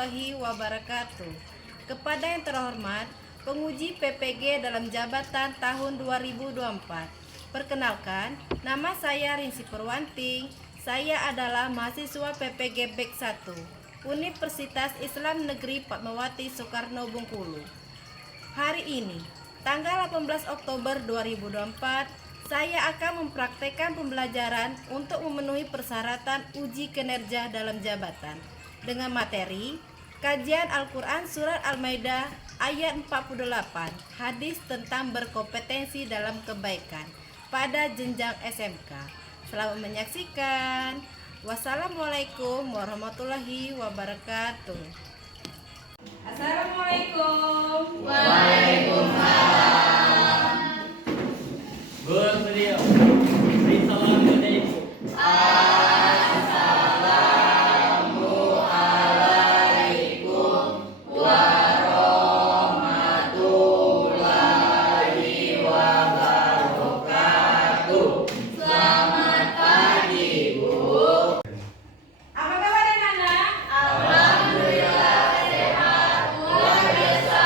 warahmatullahi wabarakatuh. Kepada yang terhormat, penguji PPG dalam jabatan tahun 2024. Perkenalkan, nama saya Rinsi Purwanting. Saya adalah mahasiswa PPG BEK 1, Universitas Islam Negeri Fatmawati Soekarno Bengkulu. Hari ini, tanggal 18 Oktober 2024, saya akan mempraktekkan pembelajaran untuk memenuhi persyaratan uji kinerja dalam jabatan dengan materi kajian Al-Quran Surat Al-Maidah ayat 48, hadis tentang berkompetensi dalam kebaikan pada jenjang SMK. Selamat menyaksikan. Wassalamualaikum warahmatullahi wabarakatuh. Assalamualaikum. Waalaikumsalam. Beliau. Assalamualaikum. Assalamualaikum warahmatullahi wabarakatuh. Selamat pagi, Bu. Apa kabar anak-anak? Alhamdulillah sehat. Luar biasa.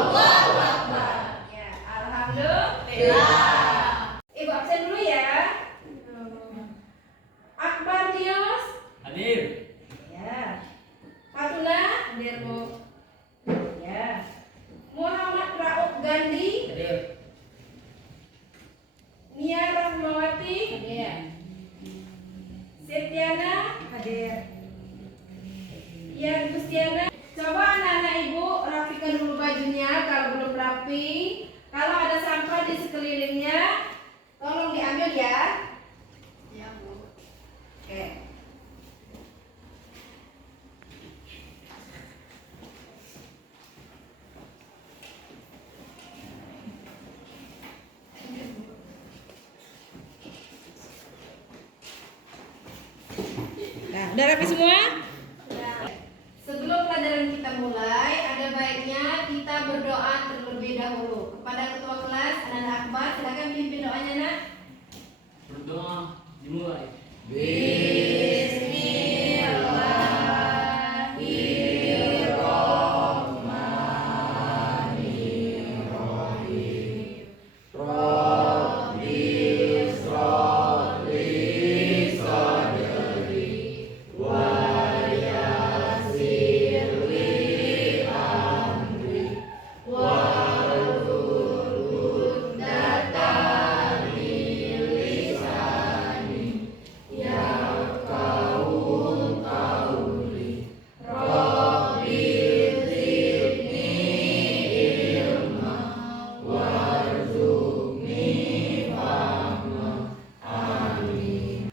Allahu Akbar. Ya, alhamdulillah. Ibu absen dulu ya. Akbar Dios. Hadir. Ya. Fatuna. Hadir, Bu. Ya. Muhammad Rauf Gandhi. Hadir. Nia Rahmawati. Hadir. Setiana. Hadir. Ya, Gustiana. Coba anak-anak ibu rapikan dulu bajunya kalau belum rapi. Kalau ada sampah di sekelilingnya, tolong diambil ya. Ya, Bu. Oke. Nah, udah rapi semua? Sebelum pelajaran kita mulai, ada baiknya kita berdoa terlebih dahulu. Kepada ketua kelas, anak-anak Akbar, silakan pimpin doanya, Nak. Berdoa dimulai.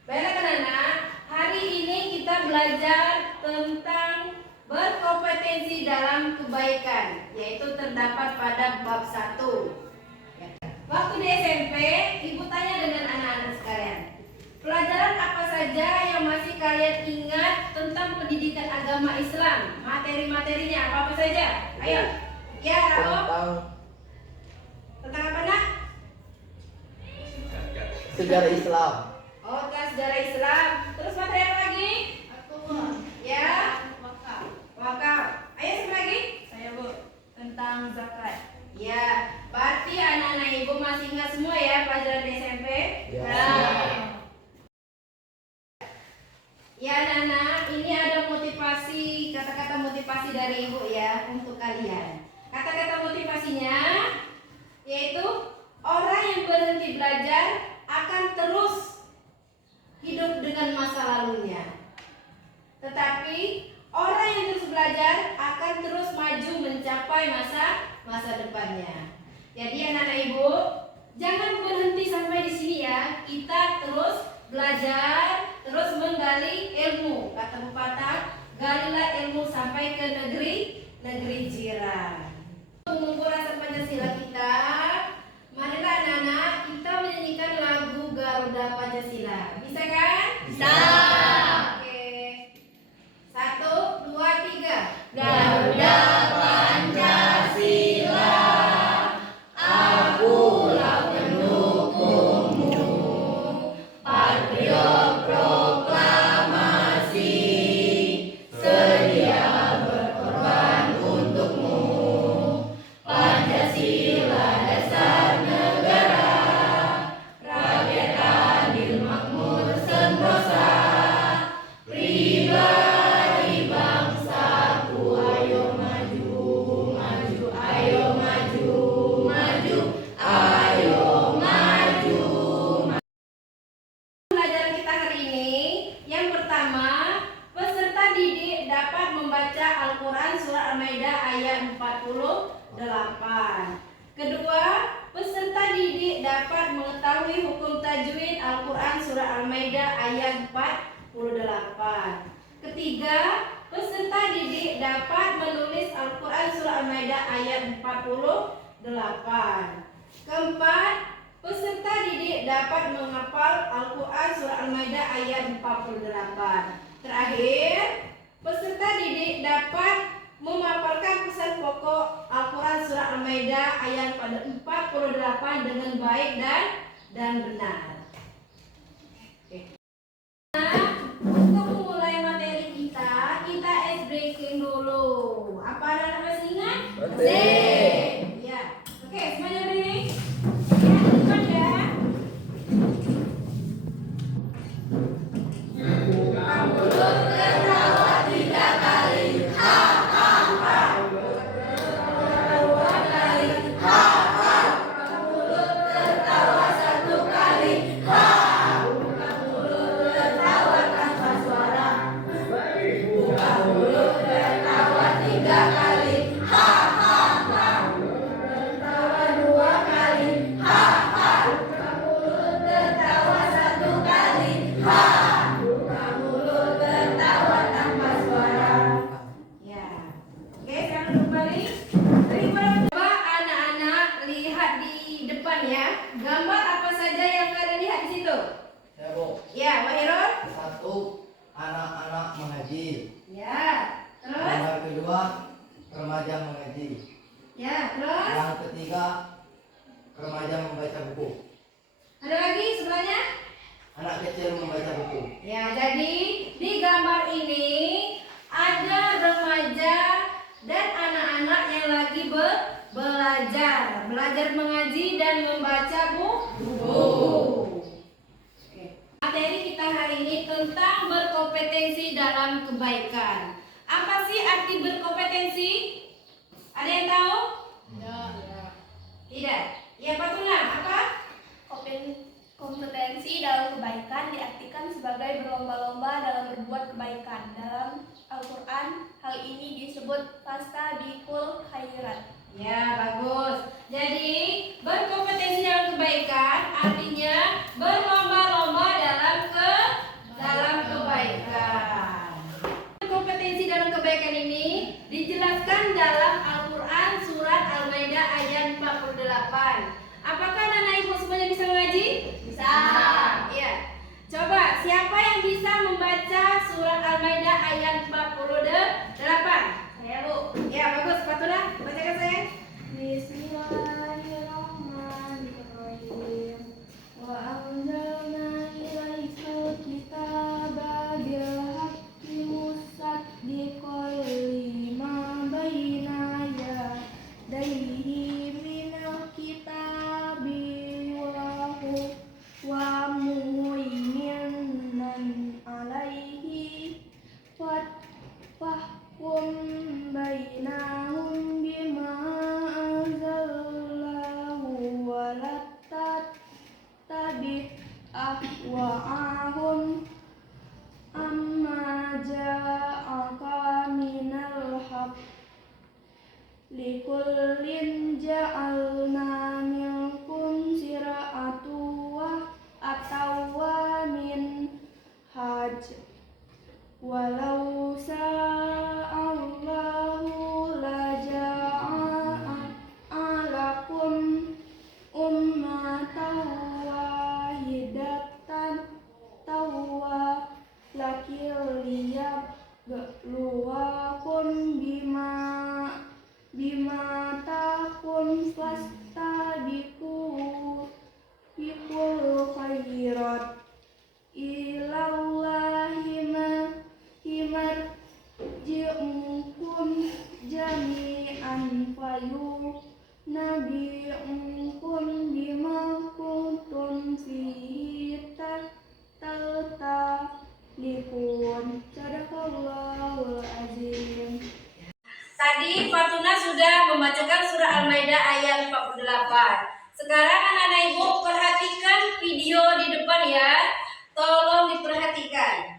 Baiklah anak-anak, hari ini kita belajar tentang berkompetensi dalam kebaikan, yaitu terdapat pada bab 1. Waktu di SMP, ibu tanya dengan anak-anak sekalian, pelajaran apa saja yang masih kalian ingat tentang pendidikan agama Islam? Materi-materinya apa saja? Ayo. Ya, Raul. Tentang apa, Nak? Sejarah Islam. Oh, tentang sejarah Islam. Terus materi apa lagi? Ya. Wakaf. Ayo siapa lagi? Saya, Bu. Tentang zakat. Ya, berarti anak-anak ibu masih ingat semua ya pelajaran di SMP? Ya. Ya anak-anak, ini ada motivasi, kata-kata motivasi dari ibu ya untuk kalian. Kata-kata motivasinya yaitu orang yang berhenti belajar akan terus hidup dengan masa lalunya. Tetapi orang yang terus belajar akan terus maju mencapai masa depannya. Jadi anak-anak ibu, jangan berhenti sampai di sini ya. Kita terus belajar, terus menggali ilmu. Kata pepatah, galilah ilmu sampai ke negeri jiran. Mengumpul rasa Pancasila kita, marilah anak-anak kita menyanyikan lagu Garuda Pancasila. Bisa kan? Bisa. Oke. 1, 2, 3. Garuda Pancasila, akulah pendukungmu. Patriot proklamasi, sedia berkorban. Al-Maidah ayat 48. Kedua, peserta didik dapat mengetahui hukum tajwid Al-Quran surah Al-Maidah ayat 48. Ketiga, peserta didik dapat menulis Al-Quran surah Al-Maidah ayat 48. Keempat, peserta didik dapat menghafal Al-Quran surah Al-Maidah ayat 48. Terakhir, peserta didik dapat memapalkan pesan pokok Al-Quran surah Al-Maidah ayat 48 dengan baik dan benar. Oke. Untuk memulai materi kita ice breaking dulu. Apa anak-anak masih ingat? Ya. Oke, semuanya berdiri. Ya, cepat ya. Buka mulut tertawa 3 kali. Ha ha ha. Tertawa kali. Ha ha. Buka mulut tertawa 1 kali. Ha. Buka mulut tertawa tanpa suara. Buka mulut tertawa 3 kali. Ha ha ha. Tertawa 2 kali. Ha ha. Buka mulut tertawa 1 kali. Ha. Buka mulut tertawa tanpa suara. Ya. Oke, sekarang kembali. Coba anak-anak lihat di depan ya. Gambar apa saja yang kalian lihat di situ? Ya, Bu. Ya, Wahirul. 1. Anak-anak mengaji. Ya. Terus? Gambar kedua, remaja mengaji. Ya, terus? Yang ketiga, remaja membaca buku. Ada lagi sebelahnya? Anak kecil membaca buku. Ya, jadi di gambar ini ada remaja dan anak-anak yang lagi belajar mengaji dan membaca buku. Oke. Materi kita hari ini tentang berkompetensi dalam kebaikan. Apa sih arti berkompetensi? Ada yang tahu? Tidak. Ya, Fatuna, apa? Kompetensi dalam kebaikan diartikan sebagai berlomba-lomba dalam berbuat kebaikan. Dalam Al-Quran, hal ini disebut fastabiqul khairat. Ya, bagus. Jadi, berkompetensi dalam kebaikan artinya berlomba-lomba dalam kebaikan. Kompetensi dalam kebaikan ini dijelaskan dalam Al-Quran surat Al-Maidah ayat 48. Apakah anak-anak ibu semuanya bisa mengaji? Bisa. Iya. Coba, siapa yang bisa membaca surat Al-Maidah ayat 48? Saya, Bu. Ya, bagus. Fatuna, bacakan sayang. Bismillahirrahmanirrahim. Wa anzalna ilaikal kitaba bil haqqi musaddiqan lima baina yadayhi minal kitabi wa mu'minan alaihi fahkum bainahum bima anzalallahu wa la tattabi' ahwa'ahum amma ja'aka minal haqq likullin ja'alna minkum sir'atu wa atawa min haj walau sa'allahu la ja'alakum ummatan wahidatan tawa lakiliyabluwakum bima takum fastabiqul khairat ilallahi marji'ukum jami'an fayunabbi'ukum bima kuntum fihi taltalifun. Sadaqallahul azim. Tadi Fatuna sudah membacakan surah Al-Maidah ayat 48. Sekarang anak-anak ibu perhatikan video di depan ya. Tolong diperhatikan.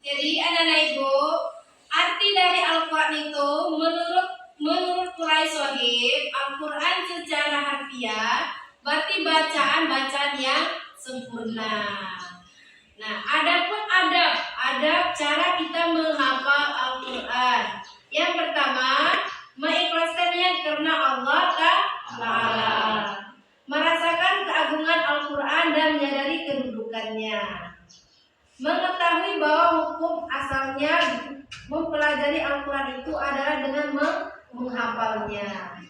Jadi anak-anak ibu, arti dari Al-Quran itu menurut Quraish Shahih, Al-Quran secara harfiah berarti bacaan yang sempurna. Nah, adapun adab cara kita menghafal Al-Quran. Yang pertama, mengikhlaskannya karena Allah Ta'ala, merasakan keagungan Al-Quran dan menyadari kedudukannya, mengetahui bahwa hukum asalnya mempelajari Al-Quran itu adalah dengan menghafalnya,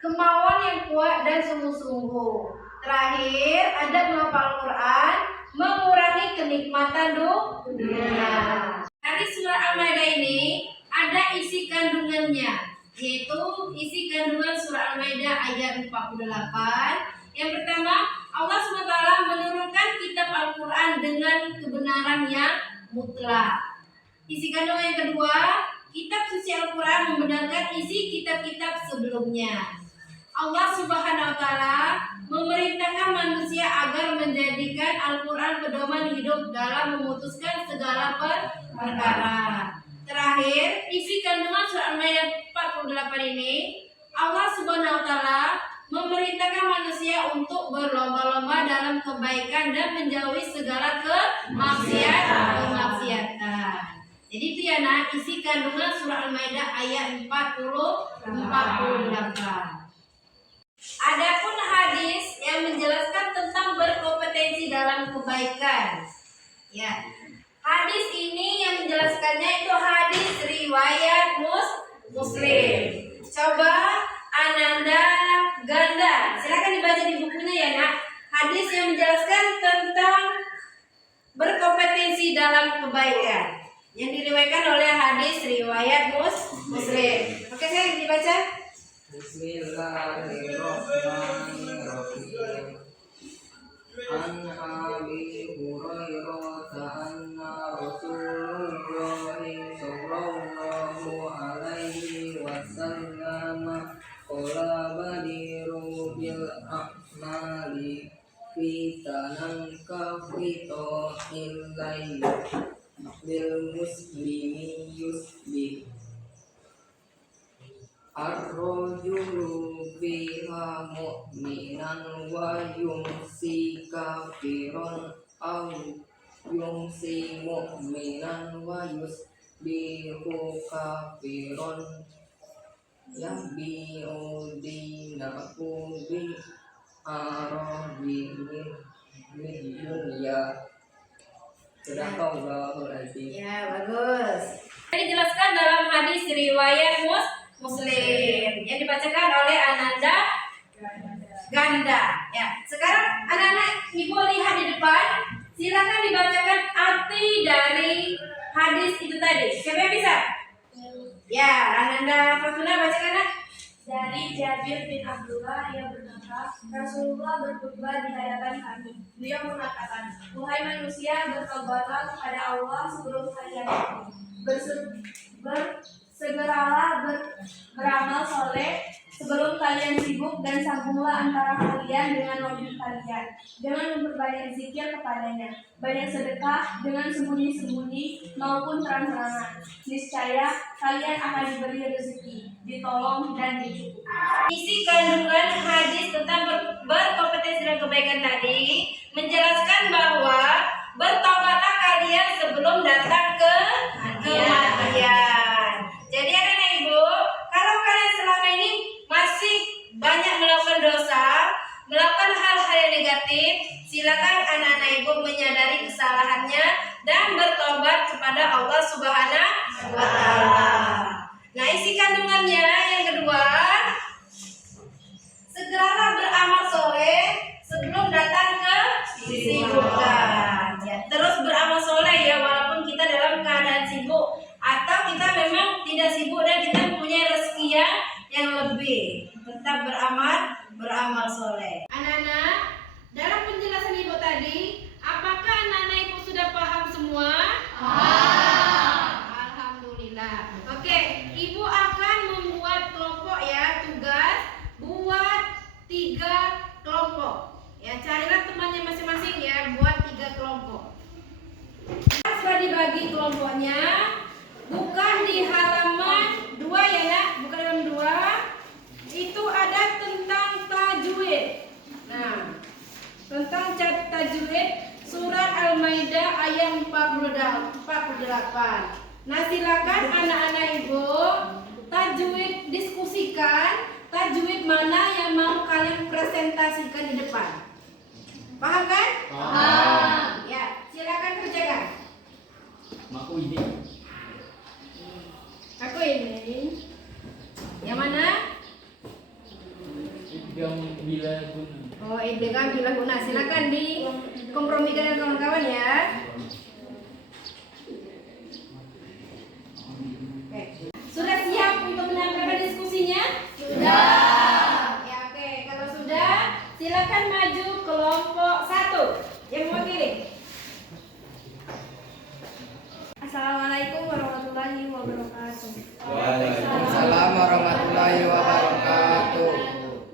kemauan yang kuat dan sungguh-sungguh. Terakhir, adab menghafal Al-Quran mengurangi kenikmatan dunia. Hadis surah Al-Maidah ini ada isi kandungannya, yaitu isi kandungan surah Al-Maidah ayat 48. Yang pertama, Allah SWT menurunkan kitab Al-Quran dengan kebenaran yang mutlak. Isi kandungan yang kedua, kitab suci Al-Quran membenarkan isi kitab-kitab sebelumnya. Allah Subhanahu wa Ta'ala memerintahkan manusia agar menjadikan Al-Quran pedoman hidup dalam memutuskan segala perkara. Terakhir, isi kandungan surah Al-Maidah 48 ini, Allah Subhanahu wa Ta'ala memerintahkan manusia untuk berlomba-lomba dalam kebaikan dan menjauhi segala kemaksiatan. Jadi itu ya nak, isi kandungan surah Al-Maidah ayat 48. Adapun hadis yang menjelaskan tentang berkompetensi dalam kebaikan. Ya. Hadis ini yang menjelaskannya itu hadis riwayat Muslim. Coba Ananda Ganda, silakan dibaca di bukunya ya nak. Hadis yang menjelaskan tentang berkompetensi dalam kebaikan, yang diriwayatkan oleh hadis riwayat Muslim. Oke, saya dibaca. Bismillahirrahmanirrahim. An Abi Hurairah anna Rasulullah sallallahu alaihi wasallam qala badiru bil a'mali fitanan kafito illai bil muslimi yusbih ar-rajulu fiha mu'minan wa yumsi kafiran aw yumsi mu'minan wa yusbihu kafiran yabi'u dinahu bi arabiyyin min dunya. Sadaqallahul azim. Ya, bagus. Ini dijelaskan dalam hadis riwayat Muslim yang dibacakan oleh Ananda Ganda. Ya, sekarang anak-anak ibu lihat di depan, silakan dibacakan arti dari hadis itu tadi. Siapa yang bisa? Ya, Ananda Fatuna bacakan nak. Dari Jabir bin Abdullah yang berkata, Rasulullah berkhutbah di hadapan kami. Beliau mengatakan, wahai manusia, bertobatlah kepada Allah sebelum kalian segeralah beramal soleh sebelum kalian sibuk, dan sambunglah antara kalian dengan Rabb kalian. Jangan memperbanyak zikir kepadanya, banyak sedekah dengan sembunyi-sembunyi maupun terang-terangan. Niscaya kalian akan diberi rezeki, ditolong dan dicukupi. Isi kandungan hadis tentang berkompetensi dan kebaikan tadi menjelaskan bahwa bertobatlah kalian sebelum datang ke kematian. Jadi anak-anak ibu, kalau kalian selama ini masih banyak melakukan dosa, melakukan hal-hal yang negatif, silakan anak-anak ibu menyadari kesalahannya dan bertobat kepada Allah Subhanahu wa Ta'ala. Nah, isi kandungannya yang kedua, segeralah beramal soleh sebelum datang ke kesibukan. Ya, terus beramal soleh ya, walaupun kita dalam keadaan sibuk atau kita memang tidak sibuk dan kita mempunyai rezeki yang lebih, tetap beramal soleh. Anak-anak, dalam penjelasan ibu tadi, apakah anak-anak ibu sudah paham semua? Alhamdulillah. Oke, ibu akan membuat kelompok ya, tugas buat 3 kelompok. Ya, carilah temannya masing-masing ya, buat 3 kelompok. dibagi kelompoknya. Bukan di halaman 2 ya nak, bukan halaman 2. Itu ada tentang tajwid. Nah, tentang tajwid surat Al-Maidah ayat 48. Nah, silakan anak-anak ibu tajwid diskusikan tajwid mana yang mau kalian presentasikan di depan. Paham kan? Paham. Ya, silakan kerjakan. Maku ini. Aku ini. Yang mana? Idgham bila guna. Oh, idgham bila guna. Silakan dikompromikan dengan kawan-kawan ya. Oke. Sudah siap untuk menyampaikan diskusinya? Sudah. Ya, oke. Kalau sudah, silakan maju kelompok 1 yang mewakili. Assalamualaikum warahmatullahi wabarakatuh. Waalaikumsalam warahmatullahi wabarakatuh.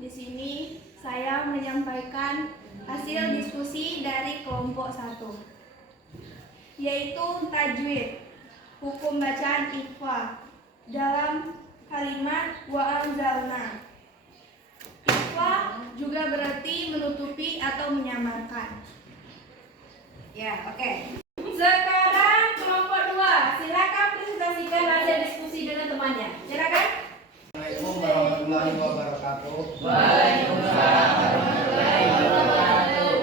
Di sini saya menyampaikan hasil diskusi dari kelompok 1, yaitu tajwid, hukum bacaan ikhfa dalam kalimat wa anzalna. Ikhfa juga berarti menutupi atau menyamarkan. Ya, oke. Sekarang kelompok 2, silakan presentasikan hasil diskusi dengan temannya. Silakan. Assalamualaikum warahmatullahi wabarakatuh. Waalaikumsalam warahmatullahi wabarakatuh.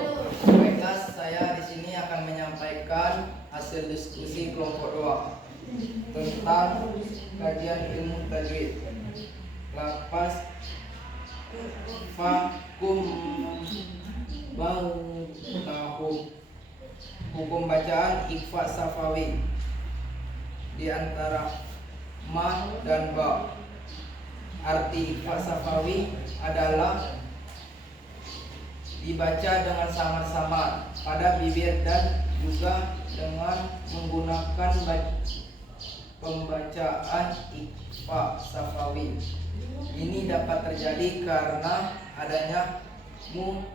Baiklah, saya di sini akan menyampaikan hasil diskusi kelompok 2 tentang kajian ilmu tajwid. Lapas fakum tahu. Hukum bacaan ikhfa safawi di antara ma dan ba. Arti ikhfa safawi adalah dibaca dengan samar-samar pada bibir dan juga dengan menggunakan pembacaan ikhfa safawi. Ini dapat terjadi karena adanya muhad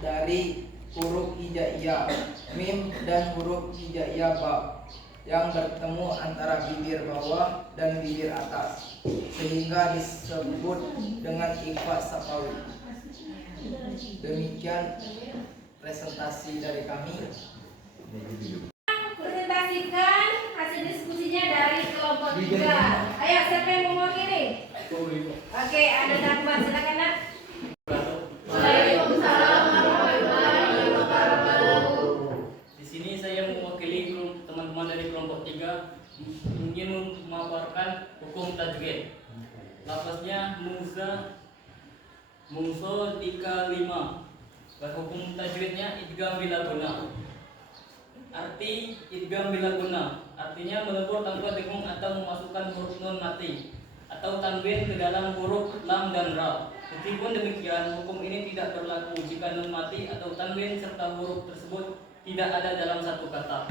dari huruf hijaiyah mim dan huruf hijaiyah ba yang bertemu antara bibir bawah dan bibir atas sehingga disebut dengan ikhfa safawi. Demikian presentasi dari kami. Presentasikan hasil diskusinya dari kelompok 3. Ayo, siapa yang mau mewakili? Oke, ada Dakbar, silakan nak. Waalaikumsalam warahmatullahi wabarakatuh. Di sini saya mewakili teman-teman dari kelompok 3 ingin memaparkan hukum tajwid. Lafaznya muso 35. Hukum tajwidnya idgham bila guna. Arti idgham bila guna artinya melebur tanpa dengung atau memasukkan huruf nun mati atau tanwin ke dalam huruf lam dan ra. Meskipun demikian, hukum ini tidak berlaku jika nun mati atau tanwin serta huruf tersebut tidak ada dalam satu kata.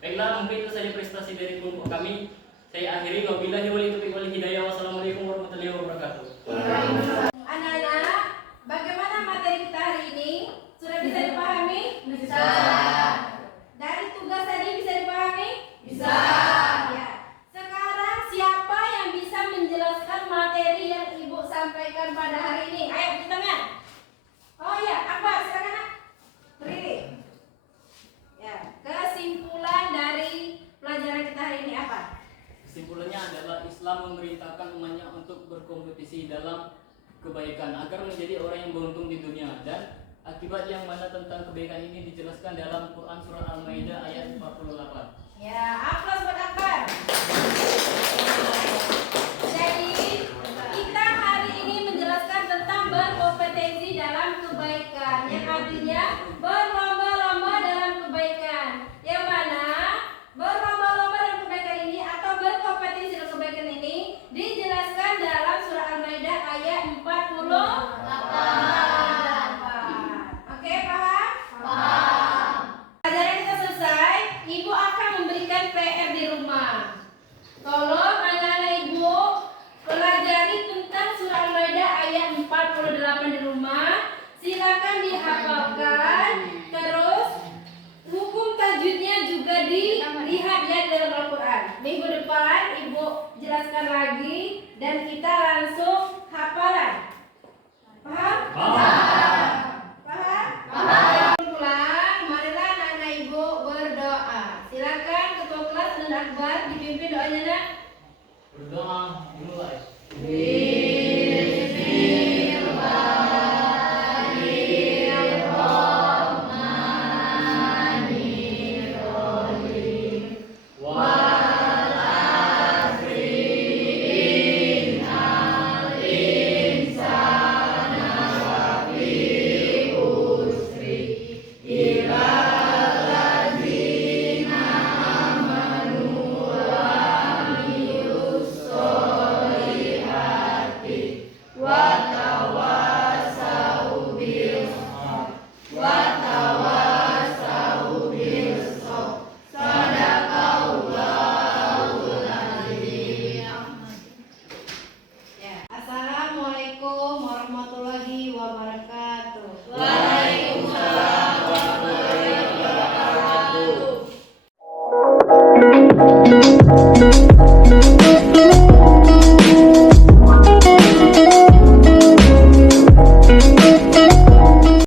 Baiklah, mungkin itu saja prestasi dari kelompok kami. Saya akhiri, wabillahi wal hidayah. Wassalamualaikum warahmatullahi wabarakatuh. Anak-anak, bagaimana materi kita hari ini? Sudah bisa dipahami? Bisa. Dari tugas tadi bisa dipahami? Bisa. Ya. Sekarang siapa yang bisa menjelaskan materi yang Ibu sampaikan pada hari ini? Ayo, di tangan. Oh iya, Akbar, silakan nak. Berdiri. Ya, kesimpulan dari pelajaran kita hari ini apa? Kesimpulannya adalah Islam memerintahkan umatnya untuk berkompetisi dalam kebaikan agar menjadi orang yang beruntung di dunia, dan akibat yang mana tentang kebaikan ini dijelaskan dalam Quran surah Al-Maidah ayat 48. Ya, aplaus buat Akbar. Jadi, kita hari ini menjelaskan tentang berkompetensi dalam kebaikan, yang artinya berlomba-lomba dalam kebaikan. Yang mana berlomba-lomba dalam kebaikan ini atau berkompetensi dalam kebaikan ini dijelaskan dalam surah Al-Maidah ayat 48. Oke, paham? Paham. Pelajaran kita selesai. Ibu akan memberikan PR di rumah. Tolong anak-anak ibu pelajari tentang surah Al-Maidah ayat 48 di rumah. Silakan dihafalkan. Terus hukum tajwid minggu depan Ibu jelaskan lagi dan kita langsung hafalan. Paham? Paham. Paham? Paham. Pulang, marilah anak-anak Ibu berdoa. Silakan ketua kelas dan Akbar dipimpin doanya, Nak. Berdoa dimulai. Ya. Assalamualaikum warahmatullahi wabarakatuh. Waalaikumsalam warahmatullahi wabarakatuh.